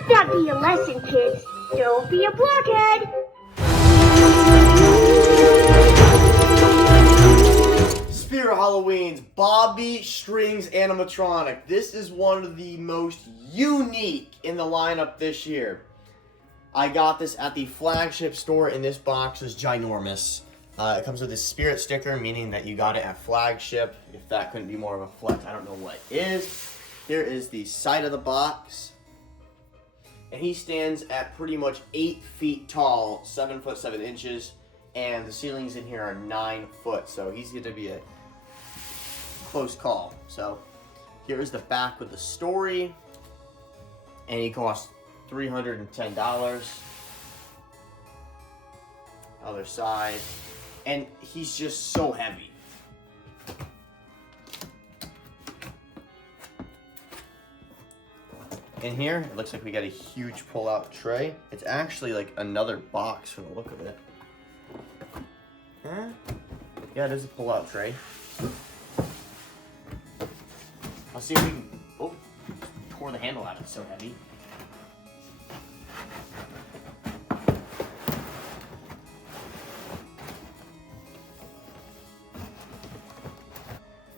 Let that be a lesson, kids. Don't be a blockhead. Spirit Halloween's Bobby Strings Animatronic. This is one of the most unique in the lineup this year. I got this at the flagship store, and this box is ginormous. It comes with a spirit sticker, meaning that you got it at flagship. If that couldn't be more of a flex, I don't know what is. Here is the side of the box. And he stands at pretty much 8 feet tall, 7 foot 7 inches. And the ceilings in here are 9 foot. So he's going to be a close call. So here is the back with the story. And he costs $310. Other side. And he's just so heavy. In here, it looks like we got a huge pull-out tray. It's actually like another box from the look of it. Huh? Yeah, it is a pull-out tray. I'll see if we can... Oh, tore the handle out. It's so heavy.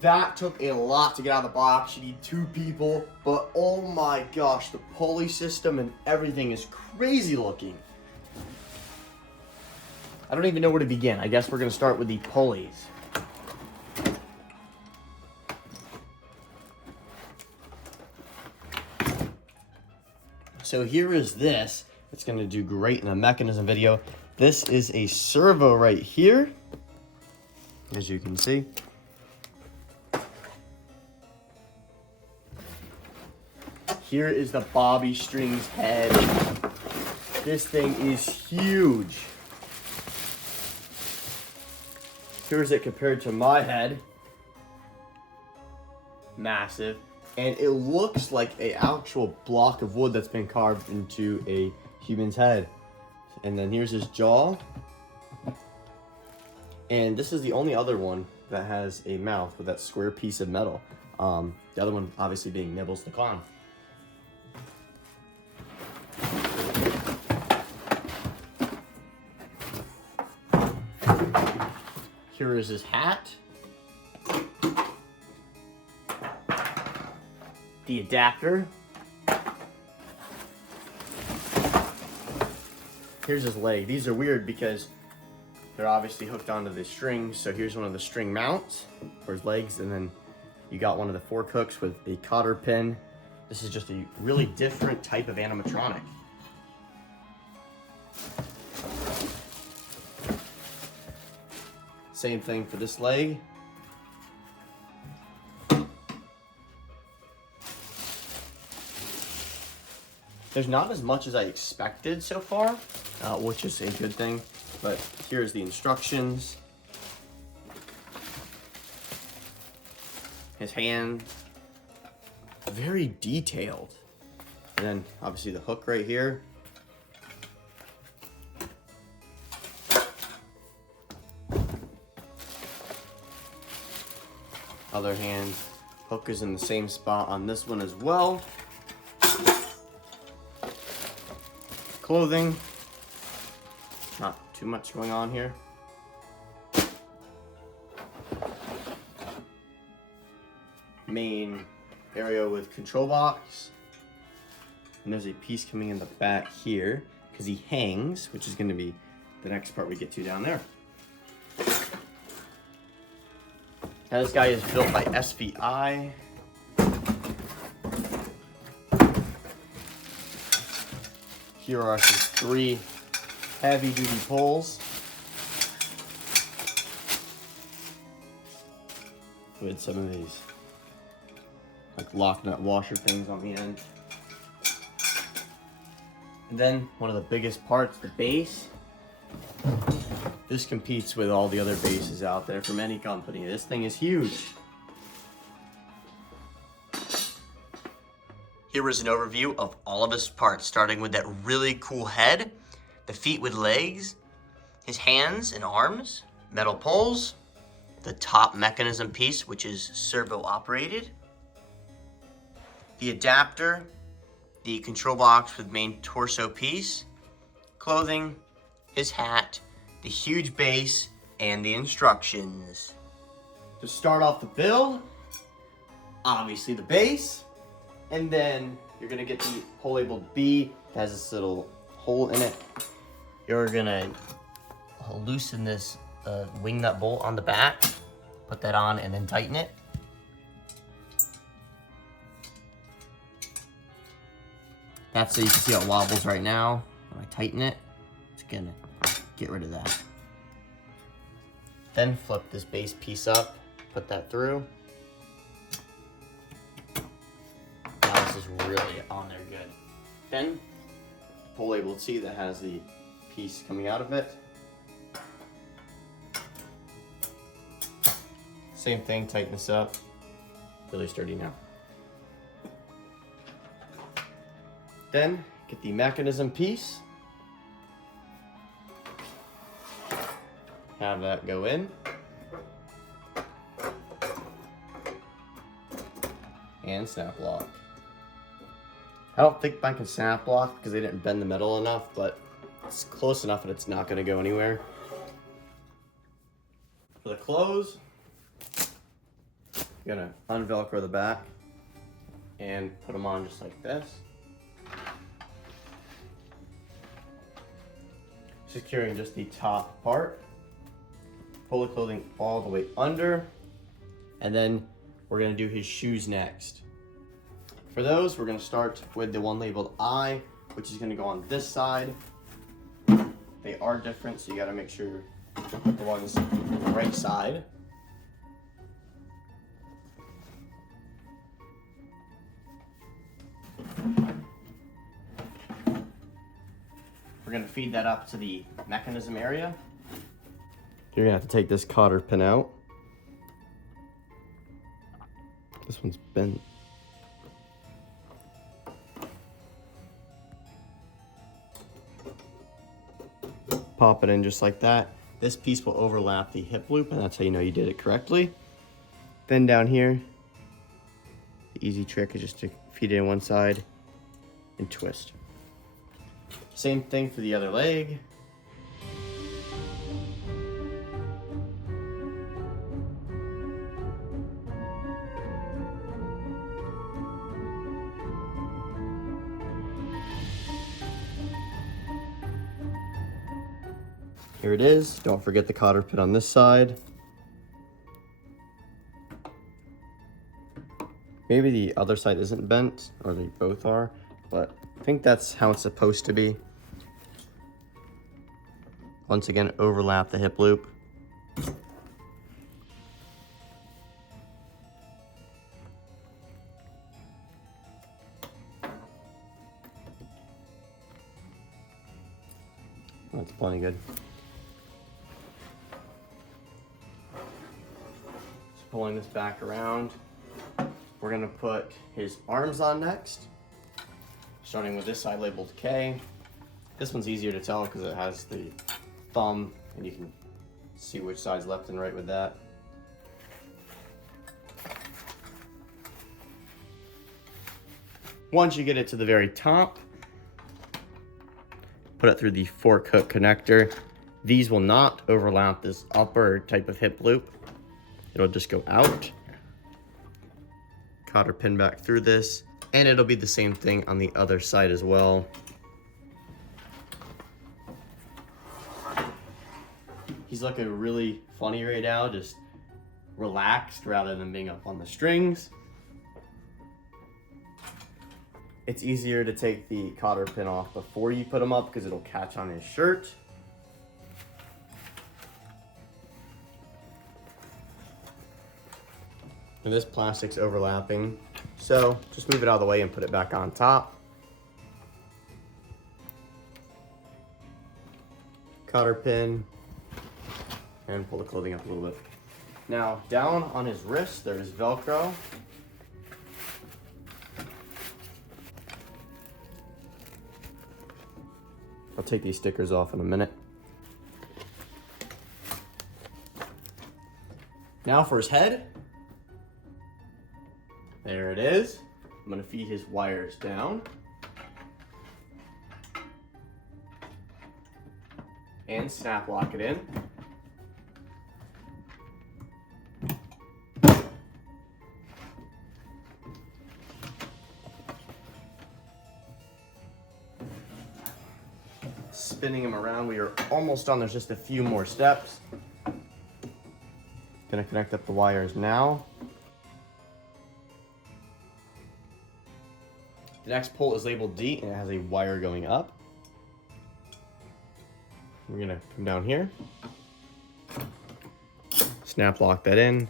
That took a lot to get out of the box. You need 2 people, but oh my gosh, the pulley system and everything is crazy looking. I don't even know where to begin. I guess we're gonna start with the pulleys. So here is this. It's gonna do great in a mechanism video. This is a servo right here, as you can see. Here is the Bobby Strings head. This thing is huge. Here's it compared to my head. Massive. And it looks like an actual block of wood that's been carved into a human's head. And then here's his jaw. And this is the only other one that has a mouth with that square piece of metal. The other one obviously being Nibbles the Clown. Here is his hat. The adapter. Here's his leg. These are weird because they're obviously hooked onto the strings. So here's one of the string mounts for his legs, and then you got one of the fork hooks with a cotter pin. This is just a really different type of animatronic. Same thing for this leg. There's not as much as I expected so far, which is a good thing, but here's the instructions. His hand, very detailed. And then obviously the hook right here. Other hand, hook is in the same spot on this one as well. Clothing, not too much going on here. Main area with control box. And there's a piece coming in the back here because he hangs, which is going to be the next part we get to down there. Now this guy is built by SVI. Here are his 3 heavy-duty poles with some of these like lock nut washer things on the end. And then one of the biggest parts, the base. This competes with all the other bases out there from any company. This thing is huge. Here is an overview of all of his parts, starting with that really cool head, the feet with legs, his hands and arms, metal poles, the top mechanism piece, which is servo operated, the adapter, the control box with main torso piece, clothing, his hat, the huge base, and the instructions. To start off the build, obviously the base, and then you're gonna get the hole labeled B. It has this little hole in it. You're gonna loosen this wing nut bolt on the back, put that on, and then tighten it. That's so you can see how it wobbles right now. When I tighten it, it's gonna get rid of that. Then flip this base piece up, put that through. Now this is really on there good. Then, hole labeled C that has the piece coming out of it. Same thing, tighten this up. Really sturdy now. Then, get the mechanism piece. Have that go in. And snap lock. I don't think mine can snap lock because they didn't bend the metal enough, but it's close enough that it's not going to go anywhere. For the close, you're going to unvelcro the back and put them on just like this. Securing just the top part. Pull the clothing all the way under, and then we're going to do his shoes next. For those, we're going to start with the one labeled I, which is going to go on this side. They are different, so you got to make sure you put the ones on the right side. We're going to feed that up to the mechanism area. You're going to have to take this cotter pin out. This one's bent. Pop it in just like that. This piece will overlap the hip loop, and that's how you know you did it correctly. Then down here, the easy trick is just to feed it in one side and twist. Same thing for the other leg. Here it is. Don't forget the cotter pin on this side. Maybe the other side isn't bent, or they both are, but I think that's how it's supposed to be. Once again, overlap the hip loop. That's plenty good. Just pulling this back around. We're gonna put his arms on next. Starting with this side labeled K. This one's easier to tell because it has the thumb and you can see which side's left and right with that. Once you get it to the very top, put it through the fork hook connector. These will not overlap this upper type of hip loop. It'll just go out. Cotter pin back through this, and it'll be the same thing on the other side as well. He's looking really funny right now, just relaxed rather than being up on the strings. It's easier to take the cotter pin off before you put him up because it'll catch on his shirt. And this plastic's overlapping, so just move it out of the way and put it back on top. Cotter pin, and pull the clothing up a little bit. Now, down on his wrist, there is Velcro. I'll take these stickers off in a minute. Now for his head. There it is. I'm gonna feed his wires down. and snap lock it in. Spinning them around, we are almost done. There's just a few more steps. Gonna connect up the wires now. The next pole is labeled D and it has a wire going up. We're gonna come down here, snap lock that in,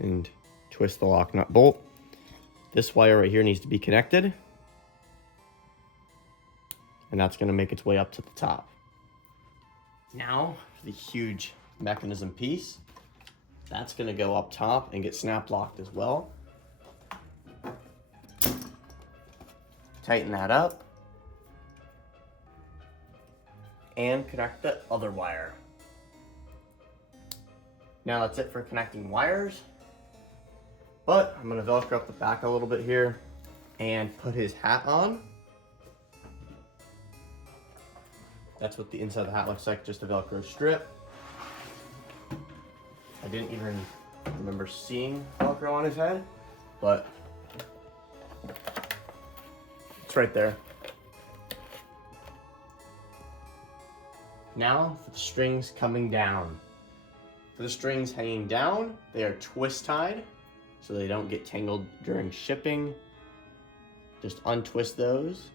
and twist the lock nut bolt. This wire right here needs to be connected, and that's gonna make its way up to the top. Now, the huge mechanism piece, that's gonna go up top and get snap locked as well. Tighten that up. And connect the other wire. Now that's it for connecting wires. But I'm gonna Velcro up the back a little bit here and put his hat on. That's what the inside of the hat looks like, just a Velcro strip. I didn't even remember seeing Velcro on his head, but it's right there. Now for the strings coming down. For the strings hanging down, they are twist tied so they don't get tangled during shipping. Just untwist those.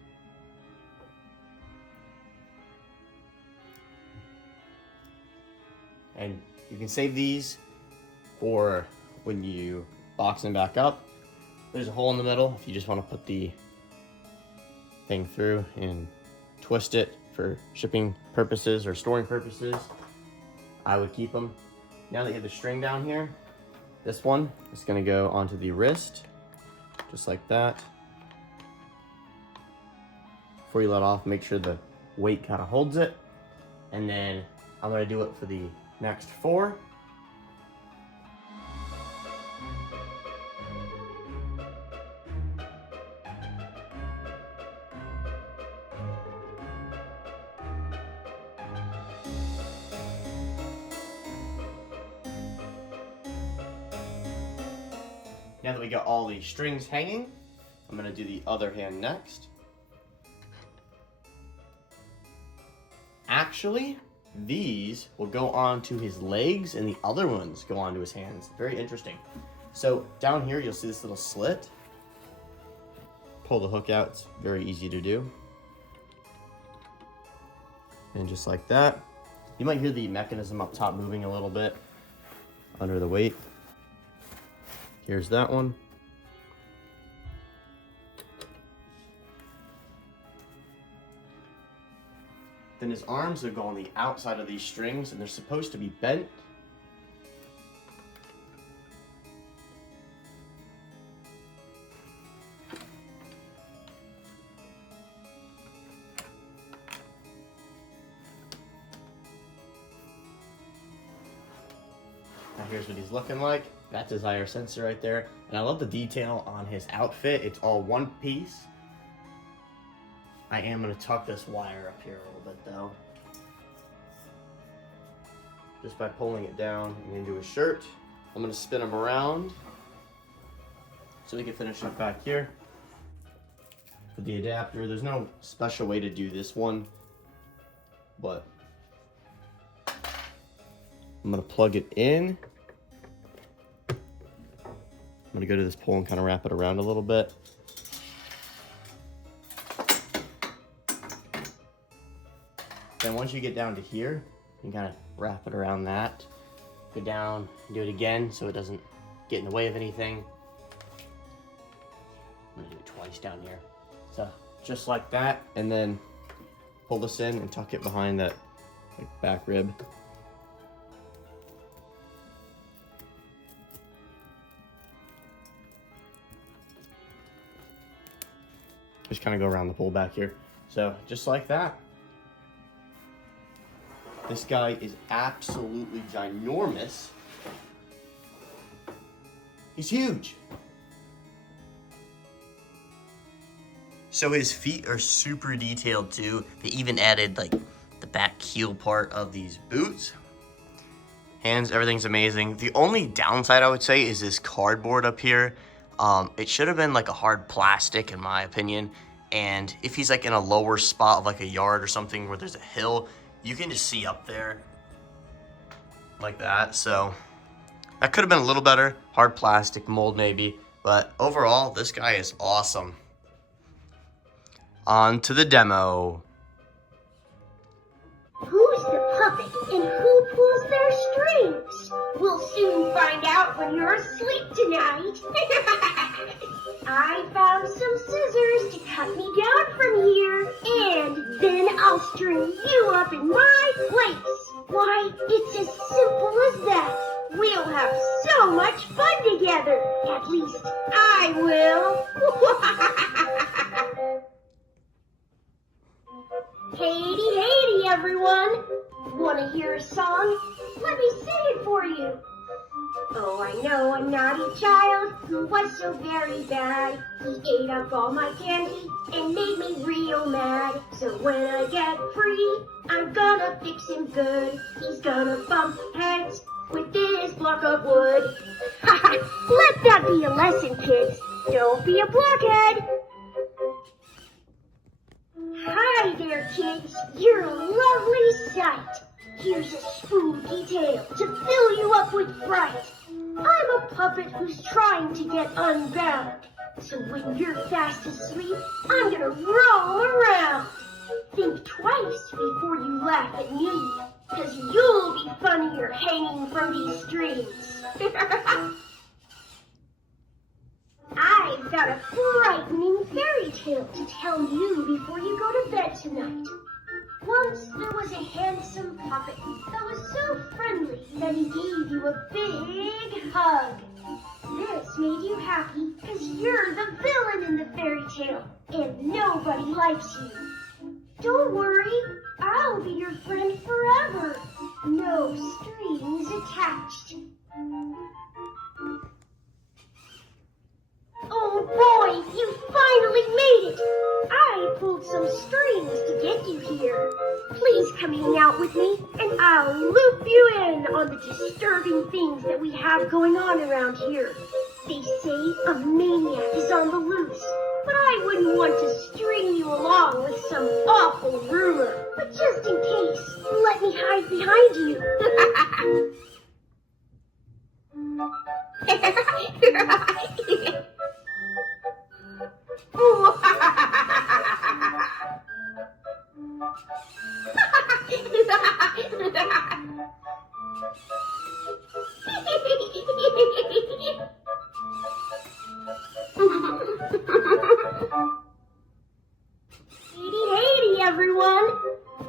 And you can save these for when you box them back up. There's a hole in the middle if you just want to put the thing through and twist it for shipping purposes or storing purposes. I would keep them. Now that you have the string down here, this one is going to go onto the wrist, just like that. Before you let off, make sure the weight kind of holds it. And then I'm going to do it for the next 4. Now that we got all the strings hanging, I'm going to do the other hand next. Actually, these will go onto his legs and the other ones go onto his hands. Very interesting. So down here, you'll see this little slit. Pull the hook out, it's very easy to do. And just like that. You might hear the mechanism up top moving a little bit under the weight. Here's that one. Then his arms will go on the outside of these strings and they're supposed to be bent. Now here's what he's looking like. That's his IR sensor right there. And I love the detail on his outfit. It's all one piece. I am going to tuck this wire up here a little bit though. Just by pulling it down and into his shirt. I'm going to spin him around so we can finish up back here. With the adapter, there's no special way to do this one, but I'm going to plug it in. I'm going to go to this pole and kind of wrap it around a little bit. Then once you get down to here, you can kind of wrap it around that. Go down, do it again so it doesn't get in the way of anything. I'm going to do it twice down here. So just like that, and then pull this in and tuck it behind that back rib. Just kind of go around the pole back here. So just like that. This guy is absolutely ginormous. He's huge. So his feet are super detailed too. They even added like the back heel part of these boots. Hands, everything's amazing. The only downside I would say is this cardboard up here. It should have been like a hard plastic in my opinion. And if he's like in a lower spot of like a yard or something where there's a hill, you can just see up there like that. So that could have been a little better. Hard plastic mold maybe. But overall, this guy is awesome. On to the demo. Who's the puppet and who pulls their strings? We'll soon find out when you're asleep tonight. I found some scissors to cut me down from here, and then I'll string you up in my place. Why, it's as simple as that. We'll have so much fun together. At least I will. Hey-dee, hey-dee, everyone. Want to hear a song? Let me sing it for you. Oh, I know a naughty child who was so very bad. He ate up all my candy and made me real mad. So when I get free, I'm gonna fix him good. He's gonna bump heads with this block of wood. Let that be a lesson, kids. Don't be a blockhead. Hi there, kids. You're a lovely sight. Here's a spooky tale to fill you up with fright. I'm a puppet who's trying to get unbound. So when you're fast asleep, I'm gonna roll around. Think twice before you laugh at me, 'cause you'll be funnier hanging from these strings. I've got a frightening fairy tale to tell you before you go to bed tonight. Once there was a handsome puppet that was so friendly that he gave you a big hug. This made you happy because you're the villain in the fairy tale and nobody likes you. Don't worry, I'll be your friend forever. No strings attached. Oh boy, you finally made it! I pulled some strings to get you here. Please come hang out with me, and I'll loop you in on the disturbing things that we have going on around here. They say a maniac is on the loose, but I wouldn't want to string you along with some awful rumor. But just in case, let me hide behind you. Hey-dee, everyone.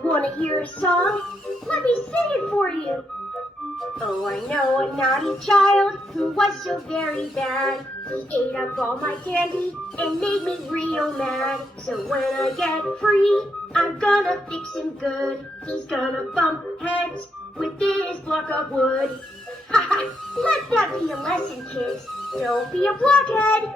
Want to hear a song? Let me sing it for you. Oh, I know a naughty child who was so very bad. He ate up all my candy and made me real mad. So when I get free, I'm gonna fix him good. He's gonna bump heads with this block of wood. Let that be a lesson, kids. Don't be a blockhead.